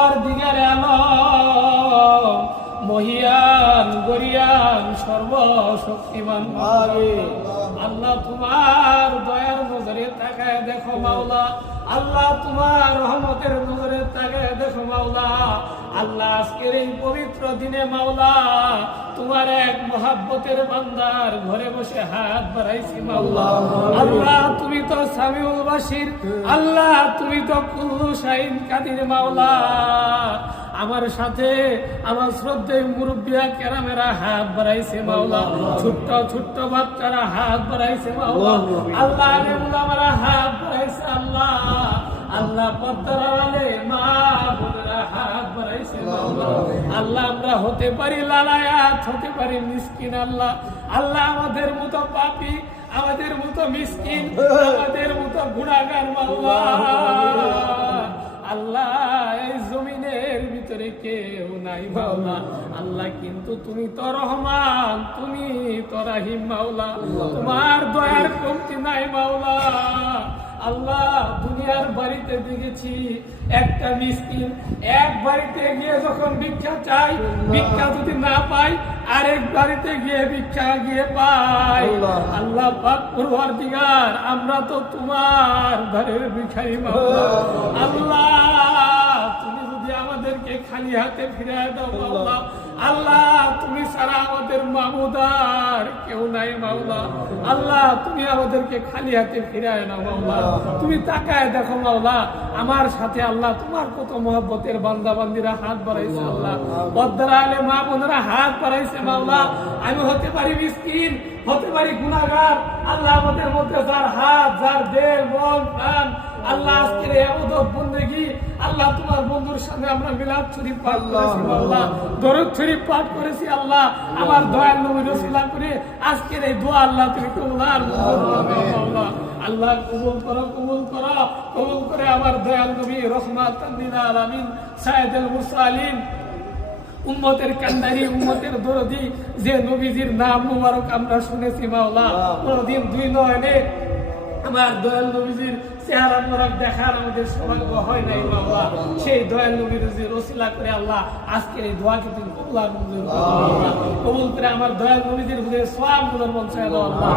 পরওয়ারদিগারে আলম মহিয়ান গরিয়ান সর্বশক্তিমান আল্লাহ তোমার দয়ার নজরে তাকায় দেখো মাওলা আল্লাহ তোমার রহমতের নজরে তাকায় দেখো মাওলা আল্লাহ আজকের এই পবিত্র দিনে মাওলা তোমার এক মহাব্বতের বান্দার ঘরে বসে হাত বাড়াইছি মাওলা আল্লাহ তুমি তো সামিউল বাসির আল্লাহ তুমি তো কুল্লু শাইন কাদির মাওলা আমার সাথে আমার শ্রদ্ধেয় মুরব্বিয়া কেরামেরা হাত বাড়াইছে মাওলা ছোট্ট ছোট্ট বাচ্চারা হাত বাড়াইছে মাওলা আল্লাহ আলেমুলামারা হাত বাড়াইছে আল্লাহ আল্লাহ পর্দার আড়ালে মা বোনেরা হাত বাড়াইছে মাওলা আল্লাহ আমরা হতে পারি লালায়াত হতে পারি মিসকিন আল্লাহ আল্লাহ আমাদের মতো পাপী আমাদের মতো মিসকিন আমাদের মতো গুনাহগার মাওলা আল্লাহ এই জমিনের ভিতরে কেউ নাই মাওলা আল্লাহ কিন্তু তুমি তো রহমান তুমি তো রাহিম মাওলা তোমার দয়ার কমতি নাই মাওলা আল্লাহ দুনিয়ার বাড়িতে দেখেছি একটা মিসকিন এক বাড়িতে গিয়ে যখন ভিক্ষা চাই ভিক্ষা যদি না পাই আরেক বাড়িতে গিয়ে ভিক্ষা গিয়ে পাই আল্লাহ পাক পরওয়ারদিগার আমরা তো তোমার ঘরের ভিখারি মাওলা আল্লাহ তুমি যদি আমাদেরকে খালি হাতে ফিরিয়ে দাও মাওলা আল্লাহ তুমি ছাড়া আমাদের মামুদার কেউ নাই মাওলা আল্লাহ তুমি আমাদেরকে খালি হাতে ফিরিয়ে নাও মাওলা তুমি তাকায় দেখো মাওলা আমার সাথে আল্লাহ তোমার কত মহব্বতের বান্দা বান্দিরা হাত বাড়াইছে আল্লাহ পর্দার আলে মা বোনেরা হাত বাড়াইছে মাওলা আমি হতে পারি মিসকিন হতে পারি গুনাহগার আল্লাহ আমাদের মধ্যে যার হাত যার দেহ মন প্রাণ আল্লাহ আজকের ইবাদত বন্দেগী আল্লাহ তোমার বন্ধুর সঙ্গে আমরা মিলাদ শরীফ পাঠ করেছি মাওলা দরুদ শরীফ পাঠ করেছি আল্লাহ আমার দয়াল নবীর ওসিলা করে আজকের এই দোয়া আল্লাহ তুমি কবুল আর মাওলা আল্লাহ কবুল করে আমার দয়াল নবী রহমাতান লিল আলামিন সাইয়্যিদুল মুরসালিন উম্মতের কান্দারি উম্মতের দরদি যে নবীজির নাম মুবারক আমরা শুনেছি মাওলা কোনদিন দুই নয়নে আমার দয়াল নবীজির চেহারা মোবারক দেখার আমাদের সৌভাগ্য হয় নাই মাওলা সেই দয়াল নবীর ওসিলা করে আল্লাহ আজকের এই দোয়াকে তুমি কবুল আর মঞ্জুর করো কবুল করে আমার দয়াল নবীজির সওয়াব গুলো পৌঁছায় দাও আল্লাহ।